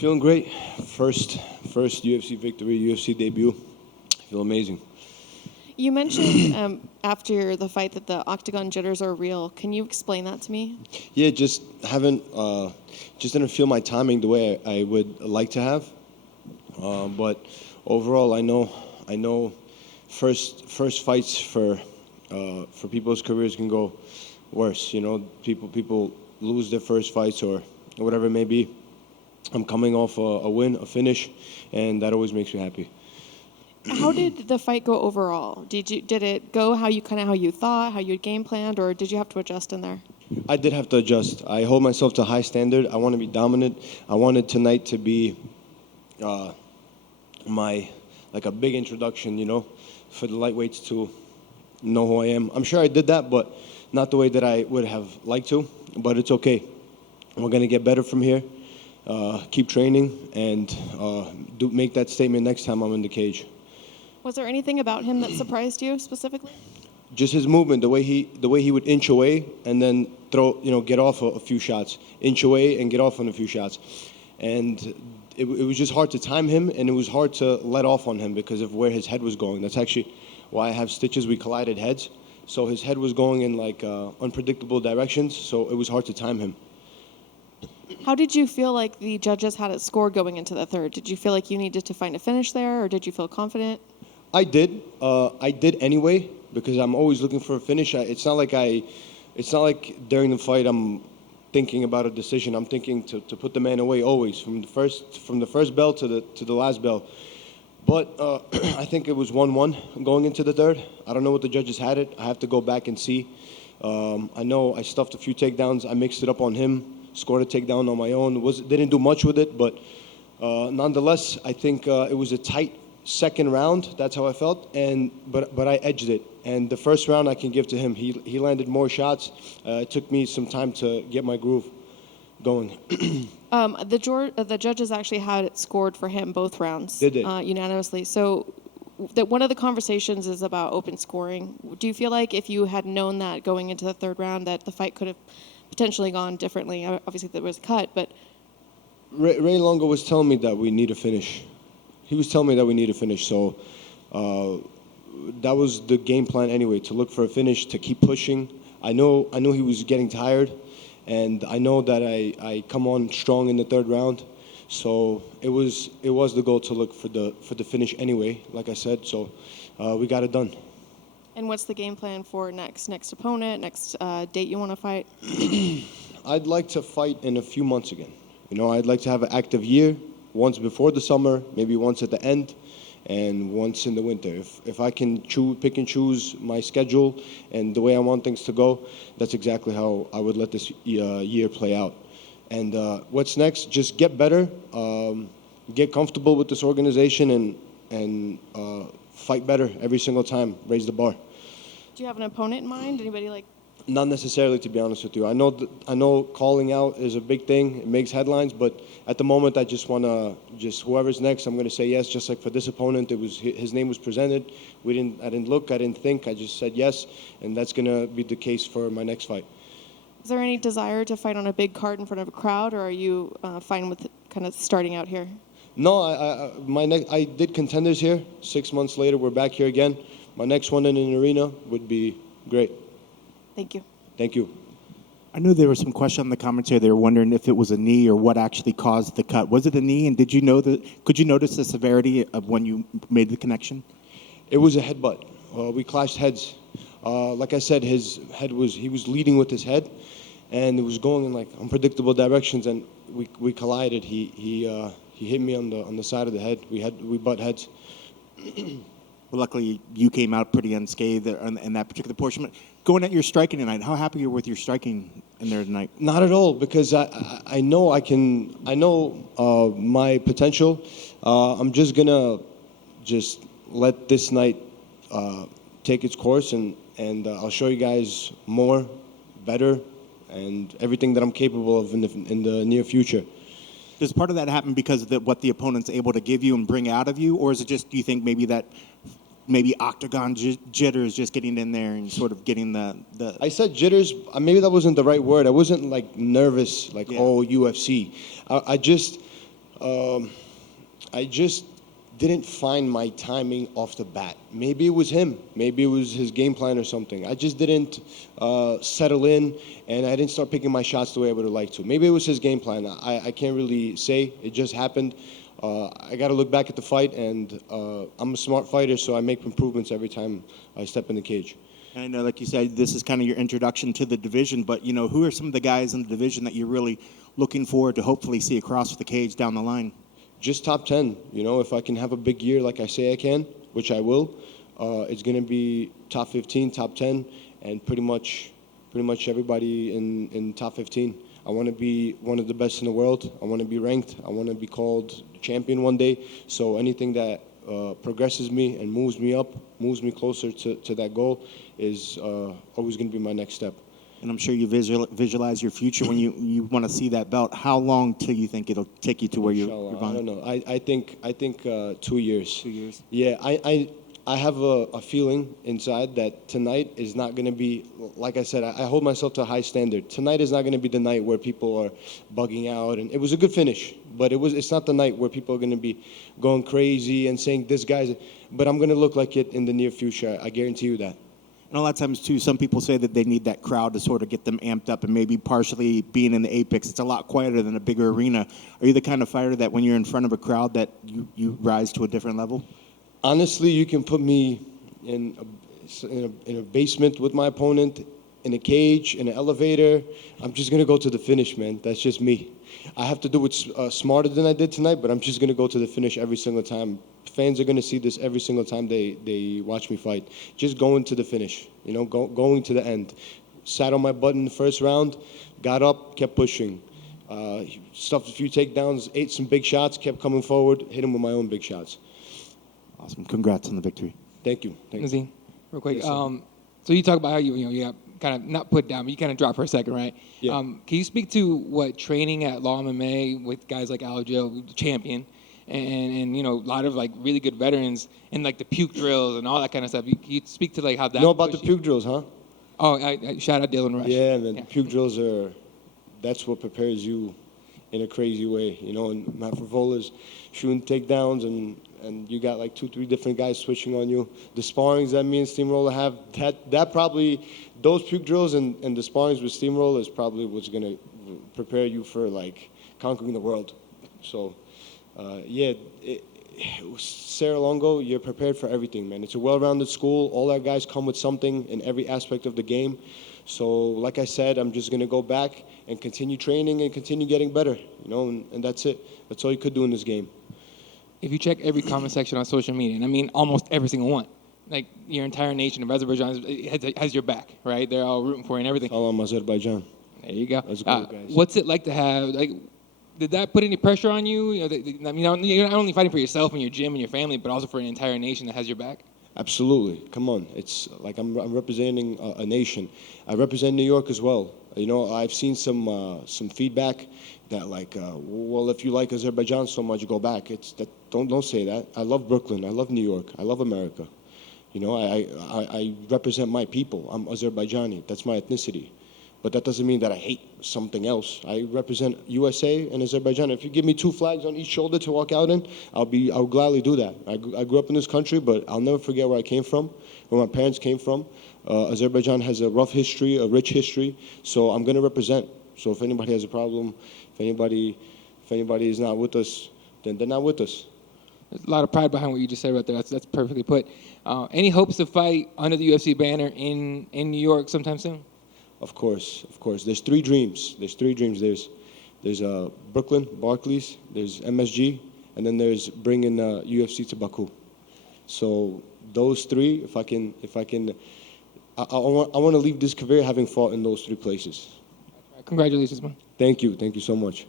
Feeling great. First UFC victory, UFC debut. Feel amazing. You mentioned after the fight that the octagon jitters are real. Can you explain that to me? Yeah, just didn't feel my timing the way I would like to have. But overall, I know, first fights for people's careers can go worse. You know, people lose their first fights or whatever it may be. I'm coming off a win, a finish, and that always makes me happy. How did the fight go overall? Did it go how you thought, how you had game planned, or did you have to adjust in there? I did have to adjust. I hold myself to a high standard. I want to be dominant. I wanted tonight to be like a big introduction, you know, for the lightweights to know who I am. I'm sure I did that, but not the way that I would have liked to. But it's okay. We're gonna get better from here. Keep training and make that statement next time I'm in the cage. Was there anything about him that surprised you specifically? Just his movement, the way he would inch away and then get off a few shots, inch away and get off on a few shots, and it was just hard to time him, and it was hard to let off on him because of where his head was going. That's actually why I have stitches. We collided heads, so his head was going in like unpredictable directions, so it was hard to time him. How did you feel like the judges had it scored going into the third? Did you feel like you needed to find a finish there, or did you feel confident? I did. I did anyway because I'm always looking for a finish. It's not like during the fight I'm thinking about a decision. I'm thinking to put the man away always from the first bell to the last bell. But I think it was 1-1 going into the third. I don't know what the judges had it. I have to go back and see. I know I stuffed a few takedowns. I mixed it up on him. Scored a takedown on my own. Didn't do much with it, but nonetheless, I think it was a tight second round. That's how I felt, but I edged it. And the first round I can give to him. He landed more shots. It took me some time to get my groove going. The judges actually had it scored for him both rounds. They did. Unanimously. So that one of the conversations is about open scoring. Do you feel like if you had known that going into the third round that the fight could have potentially gone differently? Obviously there was a cut, but Ray Longo was telling me that we need a finish. He was telling me that we need a finish, so that was the game plan anyway, to look for a finish, to keep pushing. I know he was getting tired, and I know that I come on strong in the third round, so it was the goal to look for the finish anyway, like I said, so we got it done. And what's the game plan for next opponent, next date you want to fight? I'd like to fight in a few months again. You know, I'd like to have an active year, once before the summer, maybe once at the end, and once in the winter. If I can pick and choose my schedule and the way I want things to go, that's exactly how I would let this year play out. And what's next? Just get better, get comfortable with this organization, and fight better every single time. Raise the bar. Do you have an opponent in mind? Anybody like? Not necessarily, to be honest with you. I know calling out is a big thing. It makes headlines, but at the moment, I just want to whoever's next, I'm going to say yes. Just like for this opponent, his name was presented. I didn't look. I didn't think. I just said yes, and that's going to be the case for my next fight. Is there any desire to fight on a big card in front of a crowd, or are you fine with kind of starting out here? No, I did contenders here. 6 months later, we're back here again. My next one in an arena would be great. Thank you. Thank you. I knew there was some question on the commentary. They were wondering if it was a knee or what actually caused the cut. Was it a knee? And could you notice the severity of when you made the connection? It was a headbutt. We clashed heads. Like I said, he was leading with his head, and it was going in like unpredictable directions, and we collided. He hit me on the side of the head. We butt heads. Well, luckily, you came out pretty unscathed in that particular portion. But going at your striking tonight, how happy are you with your striking in there tonight? Not at all, because I know my potential. I'm just gonna let this night take its course, and I'll show you guys more, better, and everything that I'm capable of in the near future. Does part of that happen because of what the opponent's able to give you and bring out of you, or is it just, do you think maybe octagon jitters, just getting in there and sort of getting the... I said jitters. Maybe that wasn't the right word. I wasn't like nervous, like, yeah. Oh, UFC. I just I just didn't find my timing off the bat. Maybe it was him. Maybe it was his game plan or something. I just didn't settle in, and I didn't start picking my shots the way I would have liked to. Maybe it was his game plan. I can't really say. It just happened. I got to look back at the fight, and I'm a smart fighter, so I make improvements every time I step in the cage. And I know, like you said, this is kind of your introduction to the division, but, you know, who are some of the guys in the division that you're really looking forward to hopefully see across the cage down the line? Just top 10. You know, if I can have a big year like I say I can, which I will, it's going to be top 15, top 10, and pretty much everybody in top 15. I want to be one of the best in the world. I want to be ranked. I want to be called champion one day. So anything that progresses me and moves me up, moves me closer to that goal is always going to be my next step. And I'm sure you visualize your future when you want to see that belt. How long till you think it'll take you to where you're I don't know. I think 2 years. 2 years? Yeah, I have a feeling inside that tonight is not going to be, like I said, I hold myself to a high standard. Tonight is not going to be the night where people are bugging out. And it was a good finish, but it's not the night where people are going to be going crazy and saying this guy's. But I'm going to look like it in the near future. I guarantee you that. And a lot of times, too, some people say that they need that crowd to sort of get them amped up, and maybe partially being in the Apex, it's a lot quieter than a bigger arena. Are you the kind of fighter that when you're in front of a crowd that you rise to a different level? Honestly, you can put me in a basement with my opponent, in a cage, in an elevator. I'm just going to go to the finish, man. That's just me. I have to do it smarter than I did tonight, but I'm just going to go to the finish every single time. Fans are going to see this every single time they watch me fight. Just going to the finish, you know, going to the end. Sat on my butt in the first round, got up, kept pushing. Stuffed a few takedowns, ate some big shots, kept coming forward, hit him with my own big shots. Awesome. Congrats on the victory. Thank you. Nazim, real quick. Yes, so you talk about how you got kind of not put down, but you kind of dropped for a second, right? Yeah. Can you speak to what training at Law MMA with guys like Aljo, the champion, and you know a lot of like really good veterans and like the puke drills and all that kind of stuff? You speak to like how that. You know about the puke drills, huh? Oh, I shout out Dylan Rush. Yeah, man. Yeah. Puke drills that's what prepares you in a crazy way, you know. And Matt Fravola's shooting takedowns, and you got like 2-3 different guys switching on you. The sparrings that me and Steamroller have, that probably, those puke drills and the sparrings with Steamroller is probably what's going to prepare you for like conquering the world. So, Sarah Longo, you're prepared for everything, man. It's a well-rounded school. All our guys come with something in every aspect of the game. So, like I said, I'm just going to go back and continue training and continue getting better, you know, and that's it. That's all you could do in this game. If you check every comment section on social media, and I mean almost every single one, like your entire nation of Azerbaijan has your back, right? They're all rooting for you and everything. Salam Azerbaijan. There you go. Let's go, guys. What's it like to have, like, did that put any pressure on you? You know, I mean, you're not only fighting for yourself and your gym and your family, but also for an entire nation that has your back? Absolutely. Come on. It's like I'm representing a nation. I represent New York as well. You know, I've seen some feedback that like, well, if you like Azerbaijan so much, go back. It's that. Don't say that. I love Brooklyn. I love New York. I love America. You know, I represent my people. I'm Azerbaijani. That's my ethnicity. But that doesn't mean that I hate something else. I represent USA and Azerbaijan. If you give me 2 flags on each shoulder to walk out in, I'll gladly do that. I grew up in this country, but I'll never forget where I came from, where my parents came from. Azerbaijan has a rough history, a rich history, so I'm going to represent. So if anybody has a problem, if anybody is not with us, then they're not with us. There's a lot of pride behind what you just said right there. That's perfectly put. Any hopes to fight under the UFC banner in New York sometime soon? Of course. There's 3 dreams. There's Brooklyn, Barclays, there's MSG, and then there's bringing UFC to Baku. So those 3, if I can, I want to leave this career having fought in those 3 places. Congratulations, man. Thank you so much.